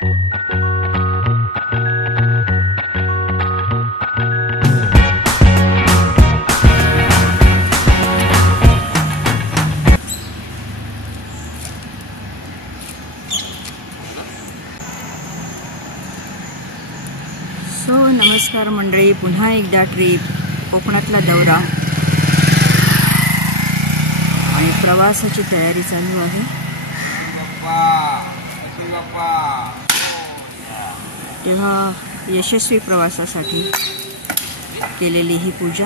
नमस्कार मंडळी, पुन्हा एकदा ट्रिप कोकणातला दौरा आणि प्रवासाची तयारी चालू आहे। तेव्हा यशस्वी प्रवासासाठी केलेली ही पूजा।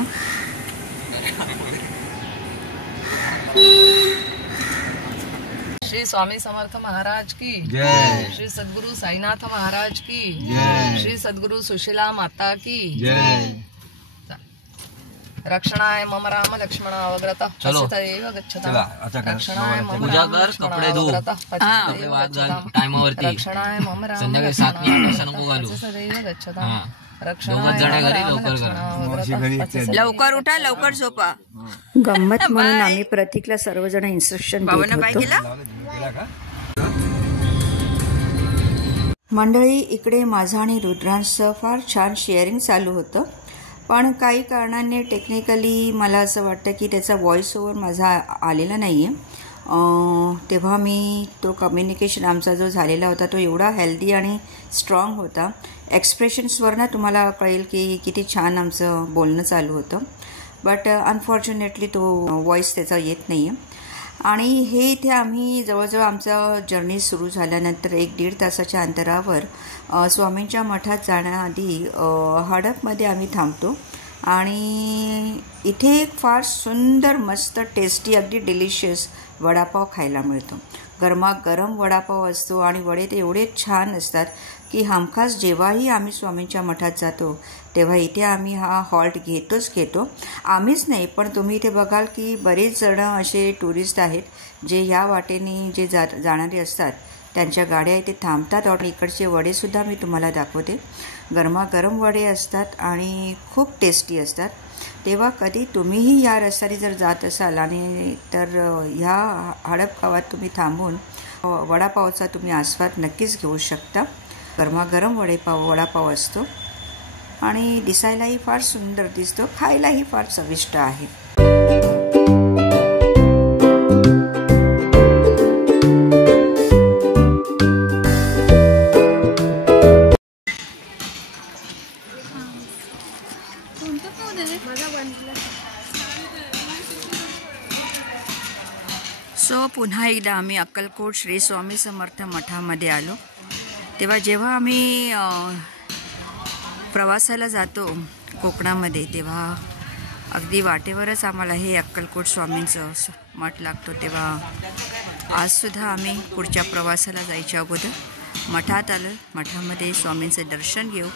श्री स्वामी समर्थ महाराज की जय, श्री सद्गुरु साईनाथ महाराज की जय, श्री सद्गुरु सुशीला माता की जय। रक्षणाय मम राम लक्ष्मण अवग्रत हस्तैव गच्छता, रक्षणाय मम राम लक्ष्मण अवग्रत रक्षणाय मम राम संध्याकाळी 7 वाजता नको घालू हस्तैव गच्छता, लवकर उठा लवकर झोपा। गंमत म्हणून आम्ही प्रतीकला सर्वजण इन्स्ट्रक्शन देत होतो। मंडळी, इकडे माझा आणि रुद्रांचं फार छान शेअरिंग चालू होतं, पण काही कारणाने टेक्निकली मला असं वाटतं की त्याचा व्हॉइस ओव्हर माझा आलेला नाही आहे। तेव्हा मी तो कम्युनिकेशन आमचा जो झालेला होता तो एवढा हेल्दी आणि स्ट्रॉंग होता। एक्सप्रेशन्सवरनं तुम्हाला कळेल की किती छान आमचं बोलणं चालू होतं, बट अनफॉर्च्युनेटली तो व्हॉइस त्याचा येत नाही आहे। आणि हे इथे आम्ही जवळजवळ आमचा जर्नी सुरू झाल्यानंतर 1-1.5 तासाच्या अंतरावर स्वामींच्या मठात जाण्याआधी हडपमध्ये आम्ही थांबतो आणि इथे एक फार सुंदर मस्त टेस्टी अगदी डिलिशियस वडापाव खायला मिळतो। गरमागरम वडापाव असतो आणि वडे ते एवढे छान असतात की हमखास जेव्हाही आम्ही स्वामींच्या मठात जातो तेव्हा इथे आम्ही हा हॉल्ट घेतो। आम्हीच नाही, पण तुम्ही इथे बघाल की बरेच जण असे टुरिस्ट आहेत जे या वाटेने जे जाणारे असतात त्यांच्या गाड्या इथे थांबतात आणि इकडचे वडेसुद्धा मी तुम्हाला दाखवते। गरमागरम वडे असतात आणि खूप टेस्टी असतात। तेव्हा कधी तुम्हीही या रस्त्याने जर जात असाल आणि तर ह्या हडप गावात तुम्ही थांबून वडापावचा तुम्ही आस्वाद नक्कीच घेऊ शकता। गरमागरम वडापाव असतो आणि दिसायलाही फार सुंदर दिसतो, खायलाही फार चविष्ट आहे। पुन्हा एकदा आम्ही अक्कलकोट श्री स्वामी समर्थ मठामध्ये आलो। तेव्हा जेव्हा आम्ही प्रवासाला जातो कोकणामध्ये तेव्हा अगदी वाटेवरच आम्हाला हे अक्कलकोट स्वामींचं मठ लागतो। तेव्हा आजसुद्धा आम्ही पुढच्या प्रवासाला जायच्या अगोदर मठात आलो। मठामध्ये स्वामींचं दर्शन घेऊ।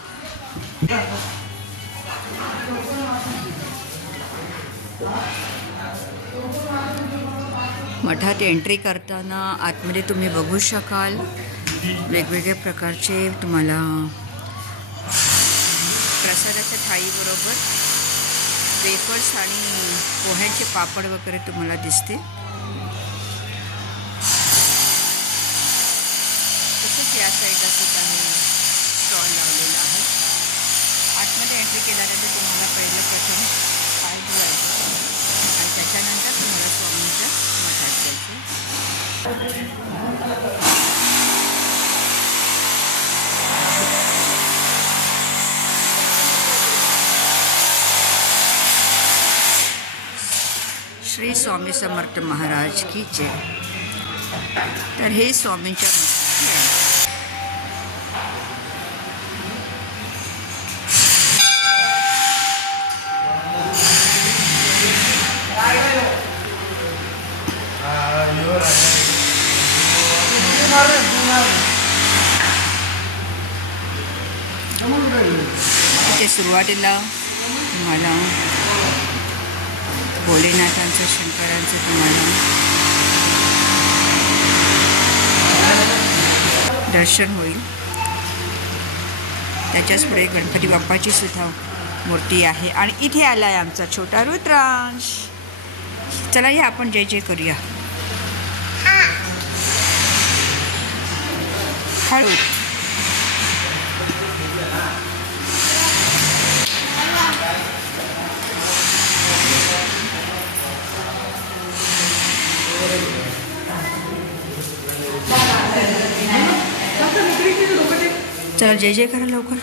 मठात एंट्री करताना आतमध्ये तुम्ही बघू शकाल वेगवेगळ्या प्रकारचे तुम्हाला प्रसादाच्या थाळीबरोबर वेफर्स आणि पोह्यांचे पापड वगैरे तुम्हाला दिसते। तसेच या साईडला सुद्धा स्टॉल लावलेला आहे। आतमध्ये एंट्री केल्यानंतर तुम्हाला पहिलं प्रथम पाय धुवायचं आणि त्याच्यानंतर तुम्हाला स्वामींच्या मठात जायचं। श्री स्वामी समर्थ महाराज की जय। तर हे स्वामींच्या इथे सुरुवातीला तुम्हाला भोलेनाथांचं शंकरांचं तुम्हाला दर्शन होईल। त्याच्याच पुढे गणपती बाप्पाची सुद्धा मूर्ती आहे आणि इथे आला आहे आमचा छोटा रुद्रांश। चला या आपण जय जय करूया। हळू चला जय जय करा लवकर.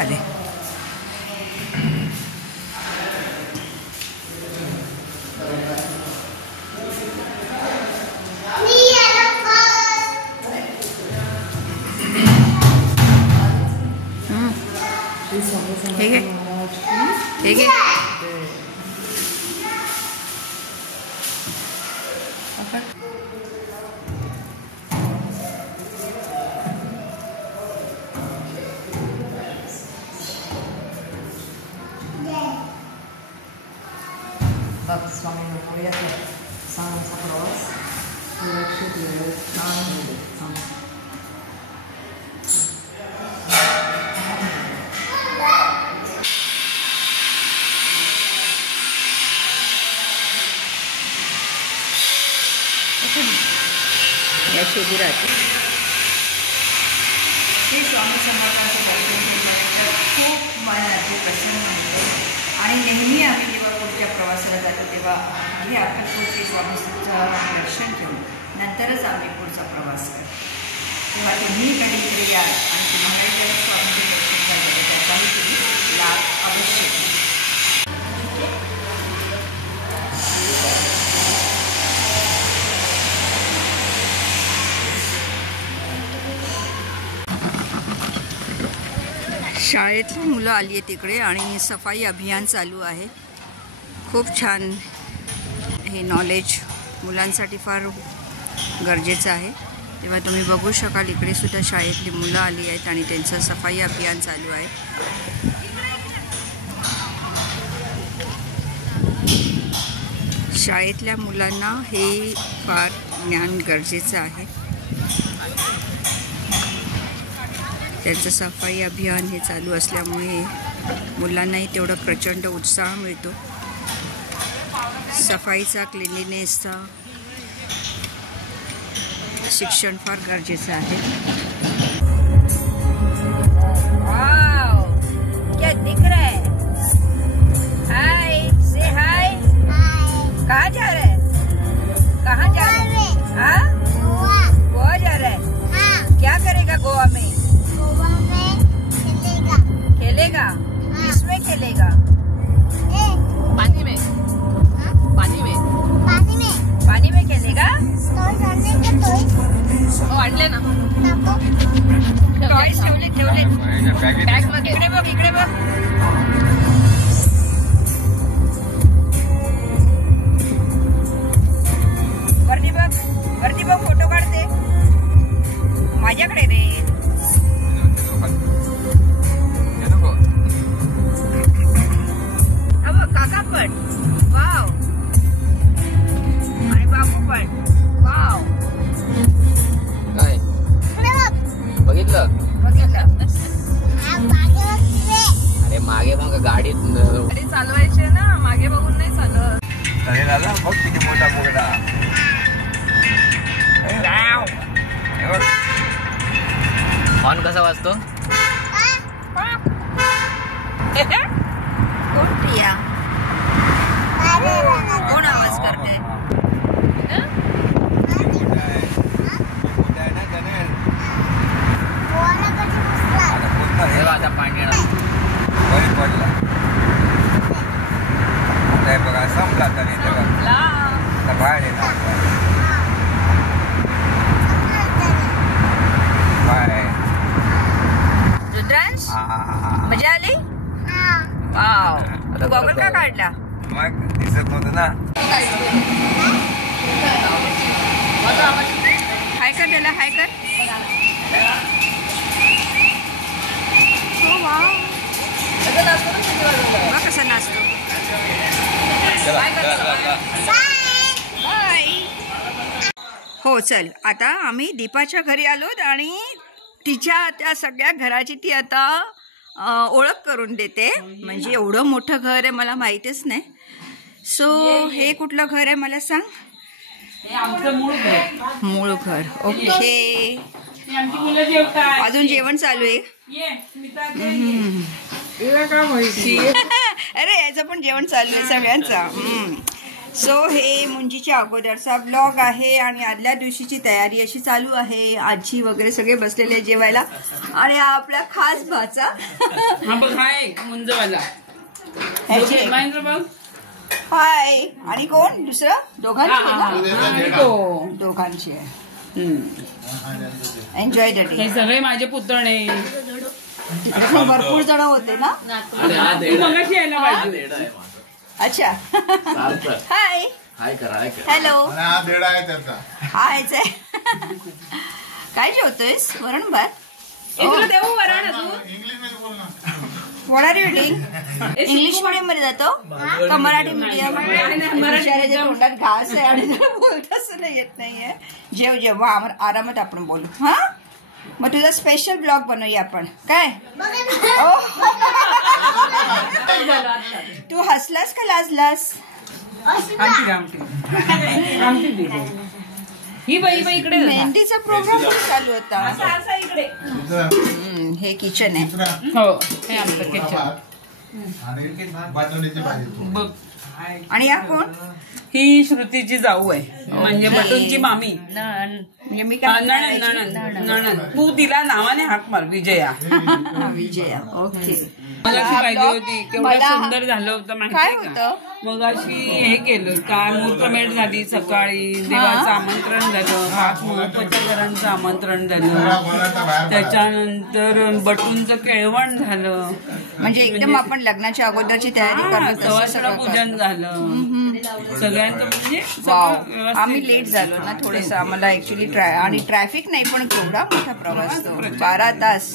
अरे ठीक आहे ठीक आहे. भक्त स्वामी सांगायचा प्रवास सुरक्षित वेळेत छान होईल. या शिबिरात श्री स्वामी समर्थांचं दर्शन घेतल्यानंतर खूप मन अगदी प्रसन्न होतं. आणि नेहमी आम्ही जेव्हा पुढच्या प्रवासाला जातो तेव्हा आधी अक्कलकोट श्री स्वामींचं दर्शन घेऊन नंतरच आम्ही पुढचा प्रवास करतो. तेव्हा तुम्ही कधी इकडे याल आणि तुम्हाला जर स्वामींचे दर्शन झाले त्याचाही तुम्ही लाभ अवश्य घ्या. शाळेतली मुलं आली आहेत तिकडे आणि सफाई अभियान चालू आहे. खूप छान. हे नॉलेज मुलांसाठी फार गरजेचं आहे. तेव्हा तुम्ही बघू शकाल इकडे सुद्धा शाळेतली मुलं आली आहेत आणि त्यांचं सफाई अभियान चालू आहे. शाळेतल्या मुलांना हे फार ज्ञान गरजेचं आहे. त्यांचं सफाई अभियान हे चालू असल्यामुळे मुलांनाही तेवढा प्रचंड उत्साह मिळतो. सफाईचा, क्लिनलीनेसचा शिक्षण फार गरजेचं आहे. वाव, क्या दिख रहा है? हाय, से हाय. कहाँ जा रहा है? कहाँ जा रहा है? हाँ, गोवा जा रहा है. क्या करेगा गोवा में? खेलेगा. किसमें खेलेगा? पानी में. पानी में. पानी में खेलेगा. हो आणले ना टॉयज ठेवले. बॅग मध्ये. इकडे बघ. वरती बघ फोटो काढते माझ्याकडे रे. काका पण. वाव. आणि बापू पण. वाव. काय बघितलं? अरे मागे मग गाडी चालवायची ना, मागे बघून नाही चालत. अरे दादा बघ किती मोठा बोगदा. हॉर्न कसा वाजतो? कोण प्रिया? कोण आवाज करते? आता पाणी पडला बघा. संपला तरी तेव्हा बाहेर येणार. रुद्रांश, मजा आली? वाव. तू गॉगल का काढला? मग दिसत नव्हतं ना. हाय कर त्याला. हाय कर. हो वाव. बघ कसा नाचतो. हो चल, आता आम्ही दीपाच्या घरी आलोत आणि तिच्या त्या सगळ्या घराची ती आता ओळख करून देते. म्हणजे एवढं मोठं घर आहे मला माहीतच नाही. सो हे कुठलं घर आहे मला सांग. आमचं मूळ घर. मूळ घर. ओके. आमची मुलं जेवतात. अजून जेवण चालू आहे. अरे याचं पण जेवण चालू आहे सगळ्यांचा. सो हे मुंजीच्या अगोदरचा ब्लॉग आहे आणि आदल्या दिवशीची तयारी अशी चालू आहे. आजी वगैरे सगळे बसलेले जेवायला आणि हा आपला खास भाचा मुंजवाला. हाय. आणि कोण दुसरं दोघांची आहे. Enjoy the day. हे सगळे माझे पुतणे. भरपूर जण होते ना. मगाशी यायला पाहिजे. अच्छा. हाय. हॅलो. हायच आहे. काय जेवतोयस? वरण भात. What are you doing? English medium मध्ये जातो का मराठी मीडियम? मराठी तोंडात घास आहे आणि बोलताच येत नाहीये. जेव जेव आरामात आपण बोलू. हा मग तुझा स्पेशल ब्लॉग बनवूया आपण. काय तू हसलास का लाजलास? ही बाई इकडे मेहंदीचा प्रोग्राम चालू होता. हे किचन आहे. हो हे आमचं किचन. आणि या कोण? ही श्रुतीची जाऊ आहे म्हणजे बटूंची मामी. मी काय नणन. तू तिला नावाने हाक मार. विजया. विजया. ओके. मगाशी पाहिजे होती. केवढं सुंदर झालं होतं माहिती का? मगाशी हे केलं काय मुहूर्तमेढ झाली. सकाळी देवाचं आमंत्रण झालं. 5 महत्वाच्या घरांचं आमंत्रण झालं. त्याच्यानंतर बटूंचं केळवण झालं. म्हणजे एकदम आपण लग्नाच्या अगोदरची तयारी करतो. सवासण पूजन झालं. सगळ्यांचं म्हणजे आम्ही लेट झालो ना थोडंसं. आम्हाला ऍक्च्युली आणि ट्रॅफिक नाही पण केवढा मोठा प्रवास तो 12 तास.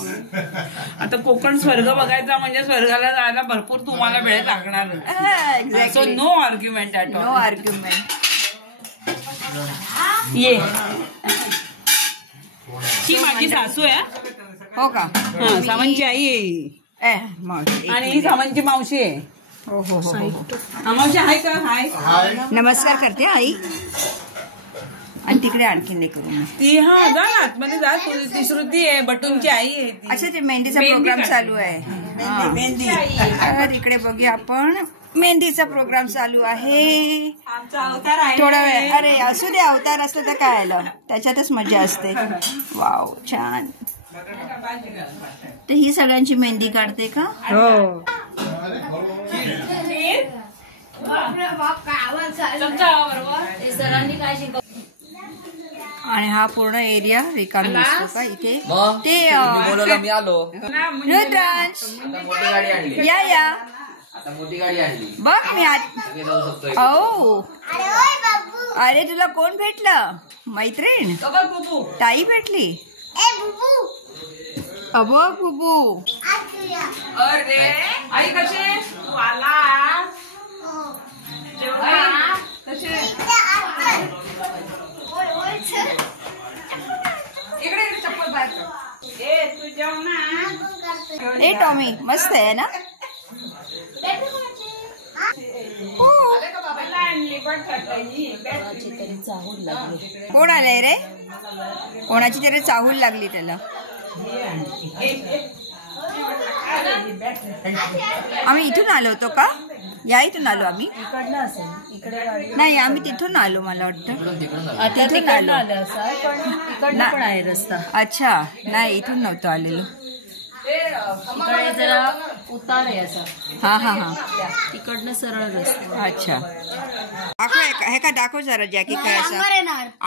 आता कोकण स्वर्ग बघायचा म्हणजे स्वर्गाला जायला भरपूर तुम्हाला वेळ लागणार. So no argument at all. No argument. ये ही माझी सासू आहे. हो का? सावंतची आई आहे आणि ही सावंतची मावशी आहे. हो हो हो. मावशी आहे का? हाय. नमस्कार करते आई. आणि तिकडे आणखीन नाही करू. ती जा ना आतमध्ये जा. ती श्रुती आहे बटूंची आई आहे ती. अच्छा ते मेहंदीचा प्रोग्राम चालू आहे. मेहंदी इकडे बघूया आपण. मेहंदीचा प्रोग्राम चालू आहे. थोडा वेळ. अरे असू दे. अवतार असतो तर काय आलं त्याच्यातच मजा असते. वाव छान. तर ही सगळ्यांची मेहंदी काढते का? हो. आणि हा पूर्ण एरिया रिकामी असतो का इथे? ते मी आलो. रुद्रांश या मोठी गाडी आणली बघ. मी ओ अरे तुला कोण भेटलं? मैत्रीण ताई भेटली. अबो बुबू. आई कसे चप्पल बाहेर. ए टॉमी मस्त आहे ना? कोण आलंय रे? कोणाची तरी चाहूल लागली त्याला. आम्ही इथून आलो होतो का? या इथून आलो आम्ही. नाही आम्ही तिथून आलो मला वाटतं. तिथून आलो. पण आहे रस्ता. अच्छा नाही इथून नव्हतं आलेलो. जरा उतार आहे असा. हा हा हा. तिकडनं सरळ रस्ता. अच्छा दाखव. हे का दाखव जरा जॅकी काय असा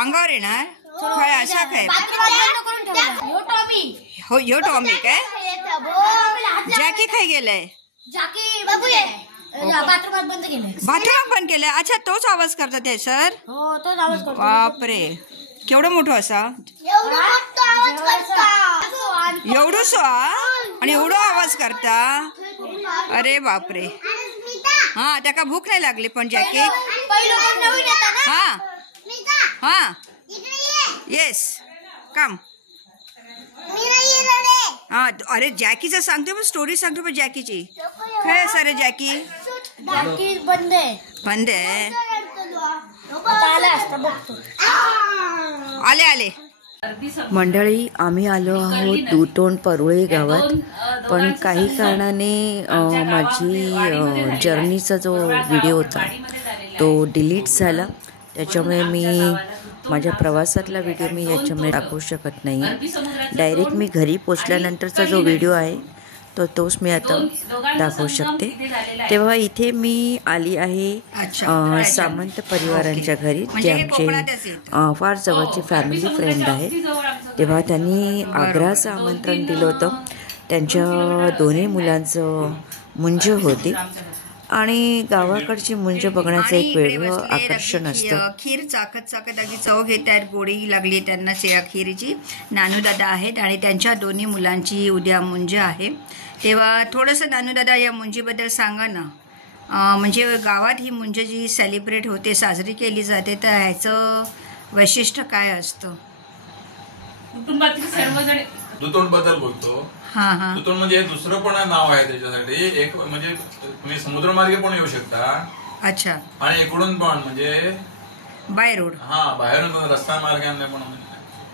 अंगावर येणार. काय असा काय? हो ह्यो टॉमी काय? जॅकी काय गेलाय? बाथरूमात बंद केलंय. बाथरूमात बंद केलंय. अच्छा तोच आवाज करतात आहे सर. हो तोच आवाज करतो. बापरे केवढं मोठं असा. एवढं आणि एवढं आवाज करता. अरे बापरे. हा त्याका भूक नाही लागली पण जॅकी. हा हा येस कम. हा अरे जॅकीचं सांगतो पण स्टोरी सांगतो पण जॅकीची. काय सर जॅकी? बंद आहे. बंद आहे. आले आले मंडळी, आम्ही आलो आहोत दुतोंड परुळे गावात. पण काही कारणाने माझी जर्नीचा जो व्हिडिओ होता तो डिलीट झाला. त्याच्यामुळे मी माझ्या प्रवासातला व्हिडिओ मी याच्यामुळे दाखवू शकत नाही. डायरेक्ट मी घरी पोचल्यानंतरचा जो व्हिडिओ आहे तोच मी आता दाखवू शकते. तेव्हा इथे मी आली आहे सामंत परिवारांच्या घरी, जे आमचे फार जवळचे फॅमिली फ्रेंड आहेत. तेव्हा त्यांनी आग्र्याचं आमंत्रण दिलं होतं. त्यांच्या दोन्ही मुलांचं मुंज होती आणि गावाकडची मुंज बघण्याचं एक वेगळं आकर्षण असतं. खीर चाकत चाकत अगदी चव घेत आहेत, गोडी लागली त्यांना खीरची. नानूदादा आहेत आणि त्यांच्या दोन्ही मुलांची उद्या मुंज आहे. तेव्हा थोडंसं नानूदादा या मुंजीबद्दल सांगा ना. म्हणजे गावात ही मुंज जी सेलिब्रेट होते, साजरी केली जाते, तर ह्याचं वैशिष्ट्य काय असतं? कुटुंबातील सर्वजण दुतोंड बद्दल बोलतो. दुतोंड म्हणजे दुसरं पण नाव आहे त्याच्यासाठी. एक म्हणजे तुम्ही समुद्रमार्गे पण येऊ शकता. अच्छा. आणि इकडून पण म्हणजे बाय रोड. बाहेरून रस्ता मार्गाने पण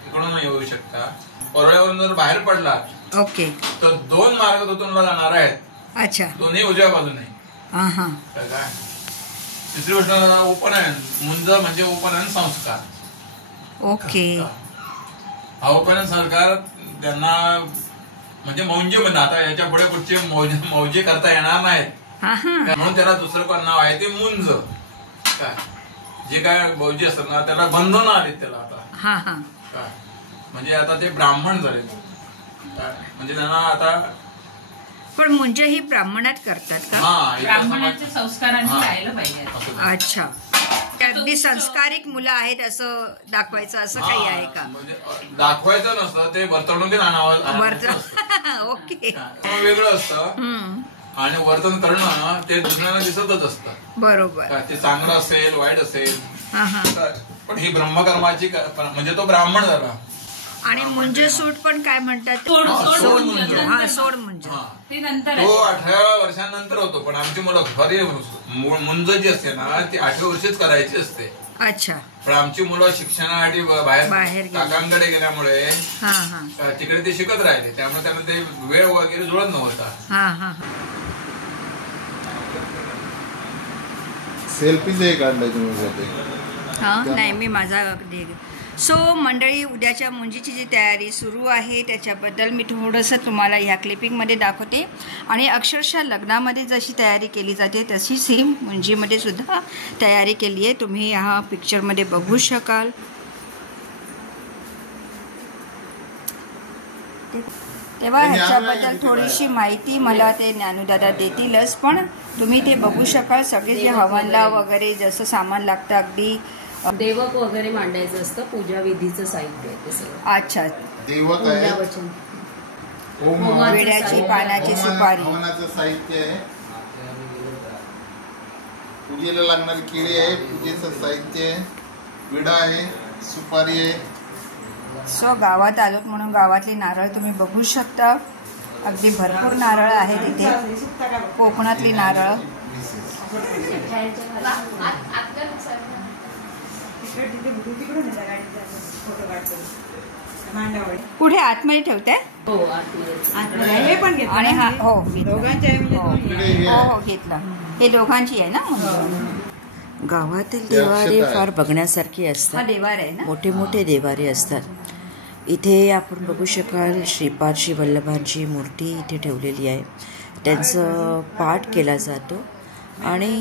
इकडून येऊ शकता. परोळ्यावरून जर बाहेर पडला ओके तर 2 मार्ग दुतोंडला जाणार आहेत. अच्छा. दोन्ही उजव्या बाजूने. काय तिसरी गोष्ट उपनयन. मुंज म्हणजे उपनयन संस्कार. ओके. हा उपनयन संस्कार त्यांना म्हणजे मौंजे म्हणतात. आता याच्या पुढे कुठचे मौजे करता येणार नाहीत म्हणून त्याला दुसरं पण नाव आहे ते मुंज. काय जे काय मौजे असतात ना त्याला बंधन आले त्याला आता. काय म्हणजे आता ते ब्राह्मण झाले. म्हणजे त्यांना आता पण मुंज ही ब्राह्मणात करतात का? ब्राह्मणाच्या संस्कारांनी राहिलं पाहिजे. अच्छा. अगदी संस्कारिक मुलं आहेत असं दाखवायचं, असं काही आहे का? दाखवायचं नसतं, ते वर्तणुकीत आणावं. ओके. वेगळं असतं आणि वर्तन करणं ते दुसऱ्यांना दिसतच असतं. बरोबर. ते चांगलं असेल वाईट असेल. पण ही ब्रह्मकर्माची म्हणजे तो ब्राह्मण झाला. आणि मुंज सूट पण काय म्हणतात? सोड मुंज. ते नंतर तो 18 वर्षांनंतर होतो. पण आमची मुलं खरी मुंज जी असते ना ती 18 वर्षीच करायची असते. अच्छा. पण आमची मुलं शिक्षणासाठी बाहेर काकांकडे गेल्यामुळे तिकडे ते शिकत राहिले. त्यामुळे त्यांना ते वेळ वगैरे जुळत नव्हता. सेल्फीज काढलाय तुम्ही? नाही, मी माझा. सो मंडळी, उद्याच्या मुंजीची जी तयारी सुरू आहे त्याच्याबद्दल मी थोडंसं तुम्हाला ह्या क्लिपिंगमध्ये दाखवते. आणि अक्षरशः लग्नामध्ये जशी तयारी केली जाते तशीच ही मुंजीमध्ये सुद्धा तयारी केली आहे. तुम्ही ह्या पिक्चरमध्ये बघू शकाल. तेव्हा ह्याच्याबद्दल थोडीशी माहिती मला ते ज्ञानूदादा देतीलच, पण तुम्ही ते बघू शकाल. सगळे जे हवनला वगैरे जसं सामान लागतं, अगदी देवक वगैरे मांडायचं असतं, पूजा विधीचं साहित्य आहे ते सगळं. अच्छा. देवक आहे, विड्याची पानाची सुपारी, हवनाचं साहित्य आहे, पूजेला लागणारी केळी आहे, पूजेचं साहित्य आहे, विडा आहे, सुपारी आहे. सो गावात आलोत म्हणून गावातली नारळ तुम्ही बघू शकता. अगदी भरपूर नारळ आहेत इथे, कोकणातली नारळ. कुठे आतमध्ये ठेवताय? आणि हा हो घेतला. हे दोघांची आहे ना. गावातील देवारे फार बघण्यासारखी असतात. देवारे आहे ना, मोठे मोठे देवारे असतात. इथे आपण बघू शकाल श्रीपाद श्री वल्लभांची मूर्ती इथे ठेवलेली आहे. त्यांचं पाठ केला जातो आणि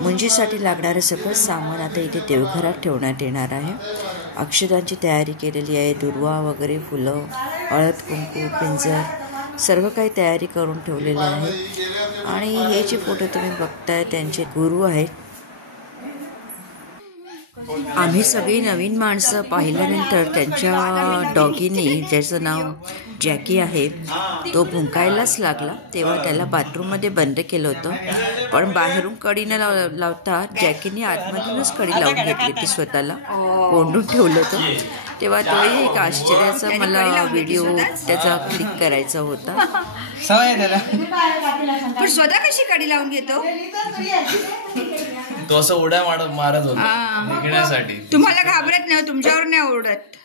मुंजीसाठी लागणारं सगळं सामान आता इथे देवघरात ठेवण्यात येणार आहे. अक्षतांची तयारी केलेली आहे. दुर्वा वगैरे, फुलं, हळद, कुंकू, पिंजर सर्व काही तयारी करून ठेवलेलं आहे. आणि हे जे फोटो तुम्ही बघताय त्यांचे गुरु आहेत. आम्ही सगळी नवीन माणसं पाहिल्यानंतर त्यांच्या डॉगीने, ज्याचं नाव जॅकी आहे, तो भुंकायलाच लागला. तेव्हा त्याला बाथरूममध्ये बंद केलं होतं, पण बाहेरून कडी न लावता जॅकीने आतमधूनच कडी लावून घेतली. ती स्वतःला कोंडून ठेवलं होतं. तेव्हा तोही एक आश्चर्याचा मला व्हिडिओ त्याचा क्लिक करायचा होता. सवय त्याला. पण स्वतः कशी कडी लावून घेतो तो असं उड्या मारत होता निघण्यासाठी. तुम्हाला घाबरत नाही, तुमच्यावर नाही ओरडत.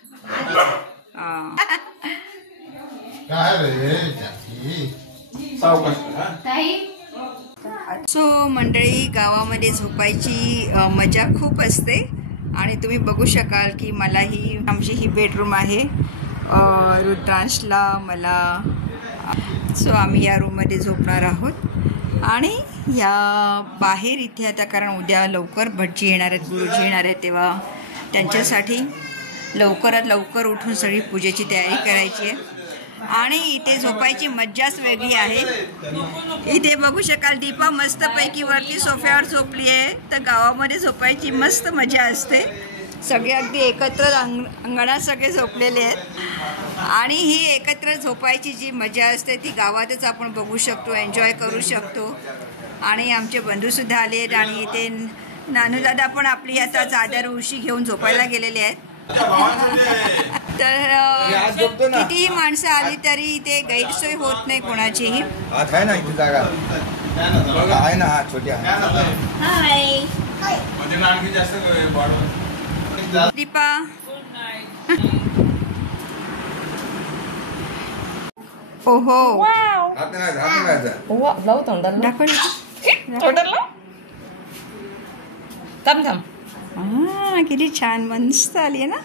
काय रे सो मंडळी, गावामध्ये झोपायची मजा खूप असते आणि तुम्ही बघू शकाल की मलाही आमची ही बेडरूम आहे रुद्रांशला मला. सो आम्ही या रूममध्ये झोपणार आहोत आणि या बाहेर इथे आता, कारण उद्या लवकर भटजी येणार आहेत, गुरुजी येणार आहेत, तेव्हा त्यांच्यासाठी लवकरात लवकर उठून सगळी पूजेची तयारी करायची आहे. आणि इथे झोपायची मज्जाच वेगळी आहे. इथे बघू शकाल दीपा मस्तपैकी वरती सोफ्यावर झोपली आहे. तर गावामध्ये झोपायची मस्त मजा असते. सगळे अगदी एकत्र अंगणात सगळे झोपलेले आहेत आणि ही एकत्र झोपायची जी मजा असते ती गावातच आपण बघू शकतो, एन्जॉय करू शकतो. आणि आमचे बंधूसुद्धा आले आहेत आणि इथे नानूदादा पण आपली आता चादर उशी घेऊन झोपायला गेलेले आहेत. तर कितीही माणसं आली तरी इथे गैरसोय होत नाही कोणाचीही. दीपा ओहो किती छान मस्त आली आहे ना.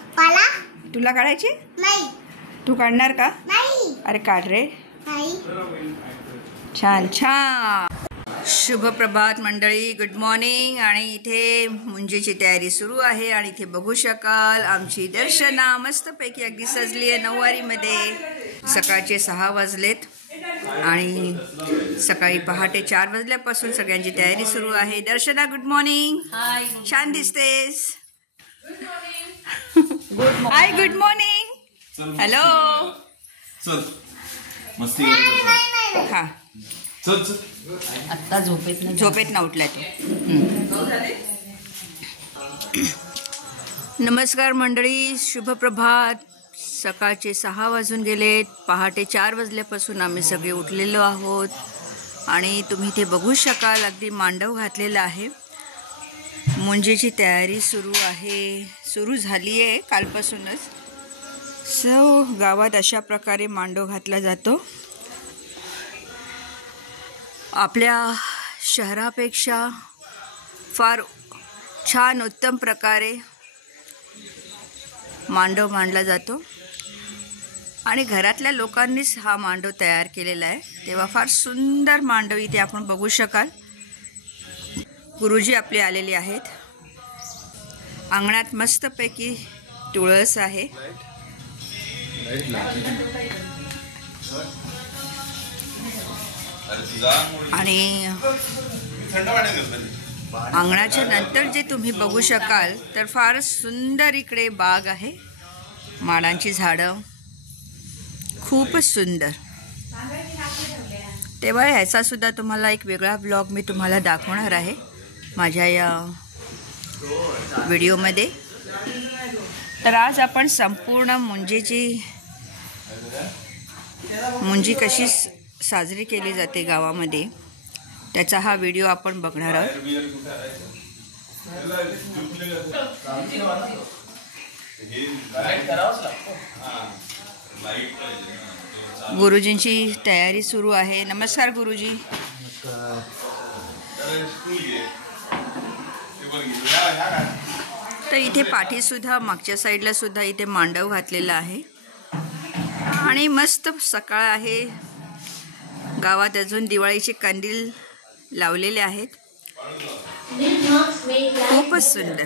तुला काढायची नाही? तू काढणार का? अरे काढ रे. छान छान. शुभ प्रभात मंडळी, गुड मॉर्निंग. आणि इथे मुंजेची तयारी सुरू आहे आणि इथे बघू शकाल आमची दर्शना मस्तपैकी अगदी सजली आहे नऊवारीमध्ये. सकाळचे 6 वाजलेत आणि सकाळी पहाटे 4 वाजल्यापासून सगळ्यांची तयारी सुरू आहे. Darshana good morning. छान दिसतेस. Hi good morning. हॅलो. हा आता झोपेत ना उठलाय तो. नमस्कार मंडळी, शुभ प्रभात. सकाळचे 6 वाजून गेलेत. पहाटे 4 वाजल्यापासून आम्ही सगळे उठलेलो आहोत आणि तुम्ही इथे बघू शकाल अगदी मांडव घातलेला आहे. मुंजेची तयारी सुरू झाली आहे कालपासूनच. सो गावात अशा प्रकारे मांडव घातला जातो. आपल्या शहरापेक्षा फार छान उत्तम प्रकारे मांडव मांडला जातो आणि घरातल्या लोकांनीच हा मांडव तयार केलेला आहे. तेव्हा फार सुंदर मांडव इथे आपण बघू शकाल. गुरुजी आपले आलेले आहेत. अंगणात मस्तपैकी तुळस आहे. आणि अंगणाच्या नंतर जे तुम्ही बघू शकाल तर फार सुंदर इकडे बाग आहे. माडांची झाडं खूपच सुंदर. तेव्हा ह्याचा सुद्धा तुम्हाला एक वेगळा ब्लॉग मी तुम्हाला दाखवणार आहे माझ्या या व्हिडिओमध्ये. तर आज आपण संपूर्ण मुंजी कशी साजरी केली जाते गावामध्ये त्याचा हा व्हिडिओ आपण बघणार आहोत. गुरुजींची तयारी सुरू आहे. नमस्कार गुरुजी. तर इथे पाठीसुद्धा मागच्या साईडला सुद्धा इथे मांडव घातलेला आहे आणि मस्त सकाळ आहे. गावात अजून दिवाळीचे कंदील लावलेले आहेत. खूपच सुंदर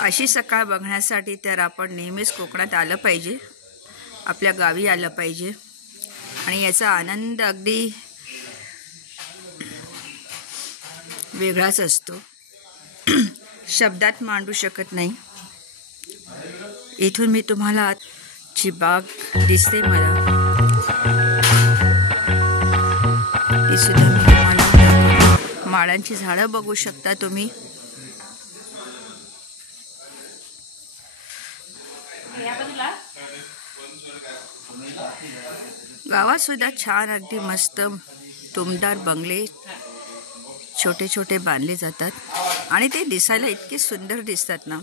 अशी सकाळ बघण्यासाठी तर आपण नेहमीच कोकणात आलं पाहिजे, आपल्या गावी आलं पाहिजे आणि याचा आनंद अगदी वेगळाच असतो. शब्दात मांडू शकत नाही. इथून मी तुम्हाला जी बाग दिसते मला ती सुद्धा मी तुम्हाला माडांची झाडं बघू शकता तुम्ही. गावात सुद्धा छान अगदी मस्त टुमदार बंगले छोटे छोटे बांधले जातात आणि ते दिसायला इतके सुंदर दिसतात ना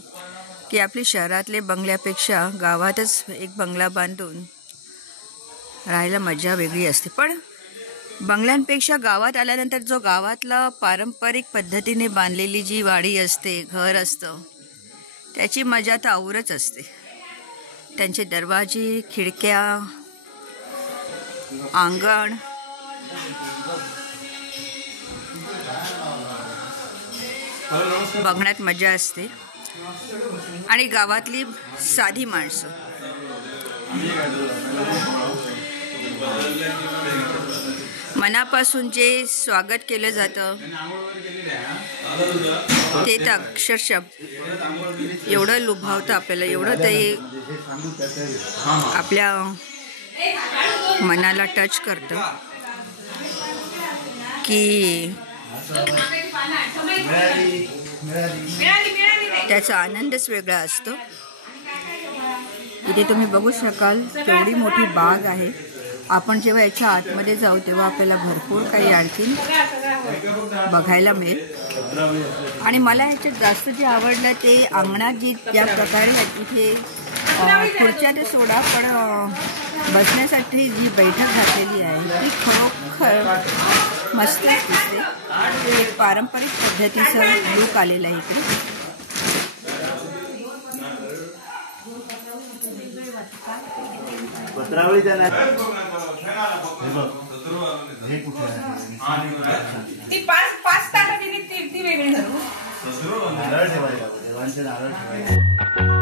की आपली शहरातले बंगल्यापेक्षा गावातच एक बंगला बांधून राहायला मजा वेगळी असते. पण बंगल्यांपेक्षा गावात आल्यानंतर जो गावातला पारंपरिक पद्धतीने बांधलेली जी वाडी असते, घर असतं, त्याची मजा तर औरच असते. त्यांचे दरवाजे, खिडक्या, अंगण, बघण्यात मजा असते. आणि गावातली साधी माणसं मनापासून जे स्वागत केलं जातं ते तर अक्षरशः एवढं लुभावतं आपल्याला, एवढं ते आपल्या मनाला टच करतं की त्याचा आनंदच वेगळा असतो. इथे तुम्ही बघू शकाल केवढी मोठी बाग आहे. आपण जेव्हा याच्या आतमध्ये जाऊ तेव्हा आपल्याला भरपूर काही आणखीन बघायला मिळेल. आणि मला ह्याच्यात जास्त जे आवडलं ते अंगणात जी ज्या प्रकारे इथे खुर्च्या ते सोडा, पण बसण्यासाठी जी बैठक घातलेली आहे ती खरोखर मस्त दिसते. एक पारंपरिक पद्धतीचं लूक आलेलं आहे इकडे. पत्रावळी त्याला ती पाच ताटा दिली ती वेगळी नारळ ठेवायला देवांचे नारळ ठेवायला.